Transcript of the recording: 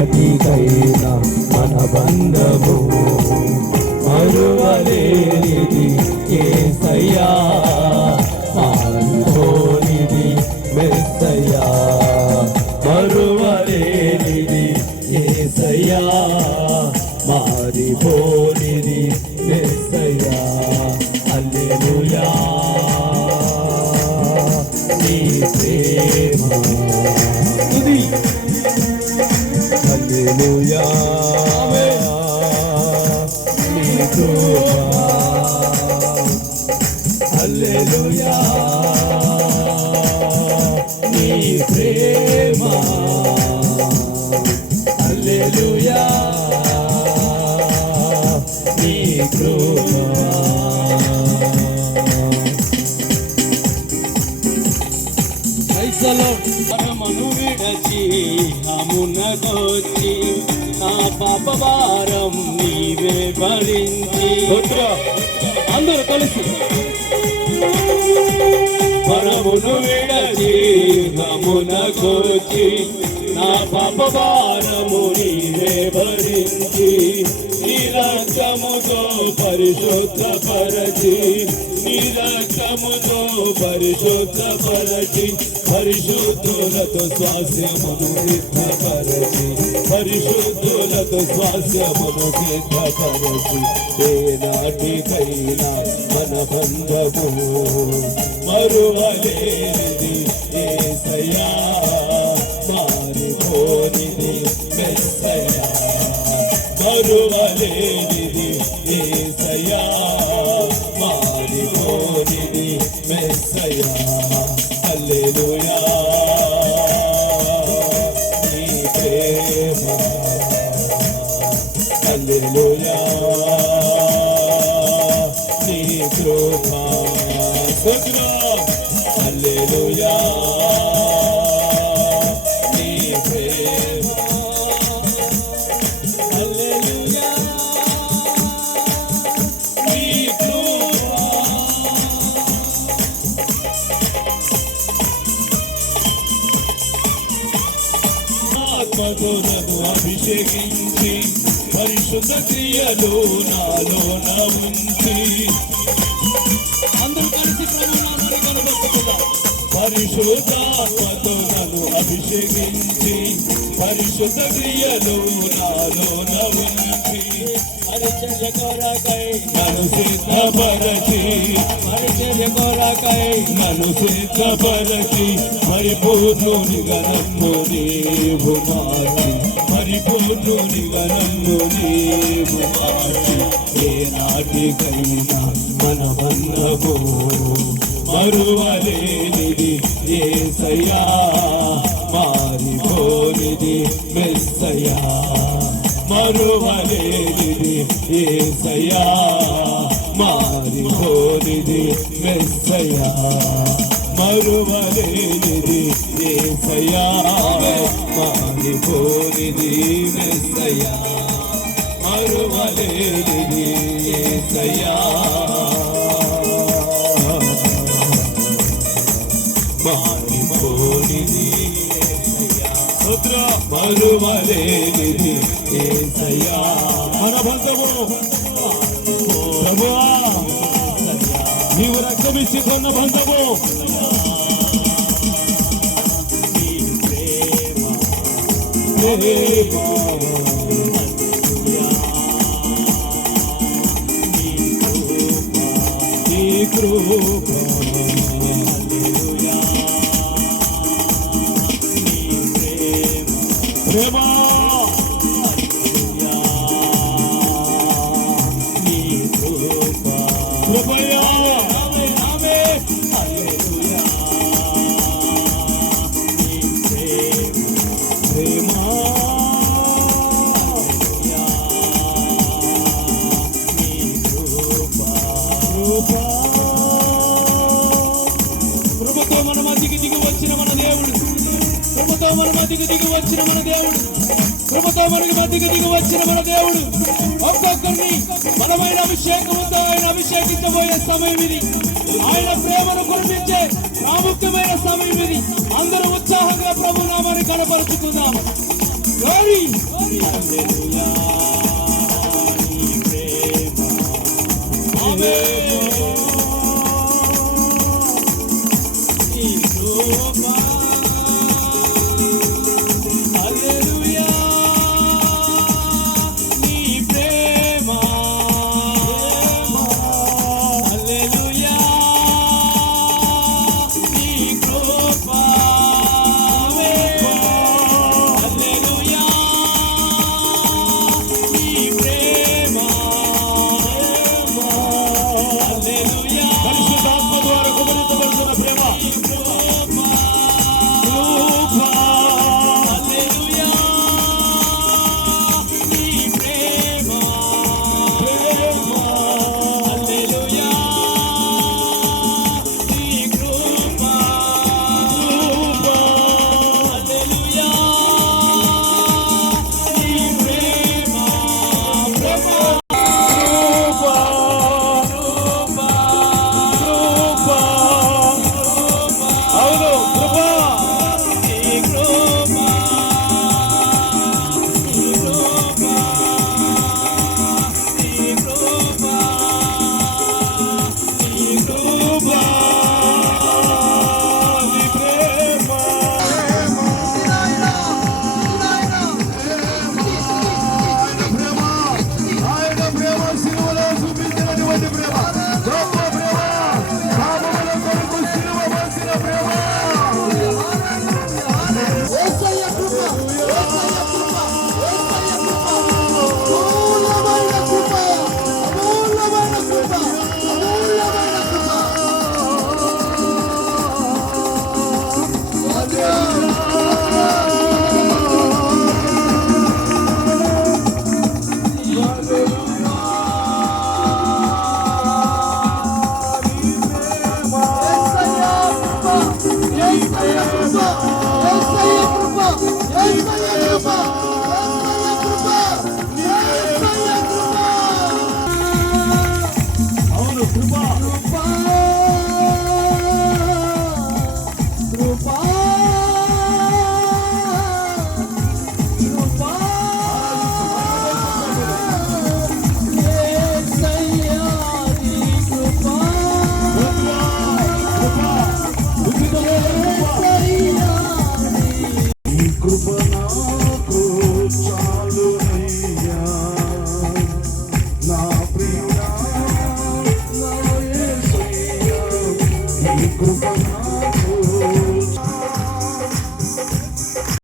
నాటికైనా మన బంధము మరువలేనిది యేసయ్యా, మారిపోనిది మెస్సయ్యా, మరువలేనిది యేసయ్యా, మారిపోనిది మెస్సయ్యా. హల్లెలూయా నీ ప్రేమ, హల్లెలూయా నీ కృప, హల్లెలూయా నీ ప్రేమ, హల్లెలూయా నీ కృప. పరమను విడచి అమునకొచ్చి నా పాప భారం నీవే భరించి. అందరూ కలిసి పరమును విడచి అమునకొచ్చి నా పాప భారము నీవే భరించి. నీ రక్తముతో పరిశుద్ధపరచి, నీ రక్తముతో పరిశుద్ధపరచి, పరిశుద్ధులతో స్వాస్యమును సిద్ధపరచి, పరిశుద్ధులతో స్వాస్యమును సిద్ధపరచి. ఏనాటికైనా మన బంధము మరువలేనిది యేసయ్యా, మారిపోనిది మెస్సయ్యా, మరువలేనిది యేసయ్యా, మారిపోనిది మెస్సయ్యా. హల్లెలూయా నీ ప్రేమ, హల్లెలూయా నీ కృప, హల్లెలూయా నీ ప్రేమ, హల్లెలూయా నీ కృప. ఆత్మతో నన్ను అభిషేకించి, పరిశుద్ధ క్రియలు నాలోన ఉంచి. అందరూ కలిసి ప్రభునామాన్ని కనబడుతుందా? పరిశుద్ధాత్మతో నన్ను అభిషేకించి, పరిశుద్ధ క్రియలు నాలోన ఉంచి. పరిచర్య కొరకై నన్ను సిద్ధపరచి, పరిచర్య కొరకై నన్ను సిద్ధపరచి, పరిపూర్ణునిగా నన్ను నీవు మార్చి, పరిపూర్ణునిగా నన్ను నీవు మార్చి. ఏనాటికైనా మన బంధము మరువలేనిది యేసయ్యా, మారిపోనిది మెస్సయ్యా, మరువలేనిది యేసయ్యా, మారిపోనిది మెస్సయ్యా, మరువలేనిది యేసయ్యా, మారిపోనిది మెస్సయ్యా, మరువలేనిది యేసయ్యా, మారిపోనిది యేసయ్యా, మరువలేనిది యేసయ్యా. మన బంధము ప్రభువా, నీవు రక్తమిచ్చి కొన్న బంధము, నీ ప్రేమ, ప్రేమ, నీ కృప, ప్రేమ, నీ కృప, కృపయా, హల్లెలూయా నీ ప్రేమ, ప్రేమ, నీ కృప, కృప. కృపతో మన మధ్యకి దిగి వచ్చిన మన దేవుడు, కృపతో మన మధ్యకి దిగి వచ్చిన మన దేవుడు, కృపతో మనకి మధ్యకి దిగి వచ్చిన మన దేవుడు ఒక్కొక్కరిని బలమైన అభిషేకంతో ఆయన అభిషేకించబోయే సమయం ఇది. ఆయన ప్రేమను కురిపించే ప్రాముఖ్యమైన సమయం ఇది. అందరూ ఉత్సాహంగా ప్రభు నామాన్ని కనపరుచుకుందాం. Glory. హల్లెలూయా నీ ప్రేమ Amen. నీ కృప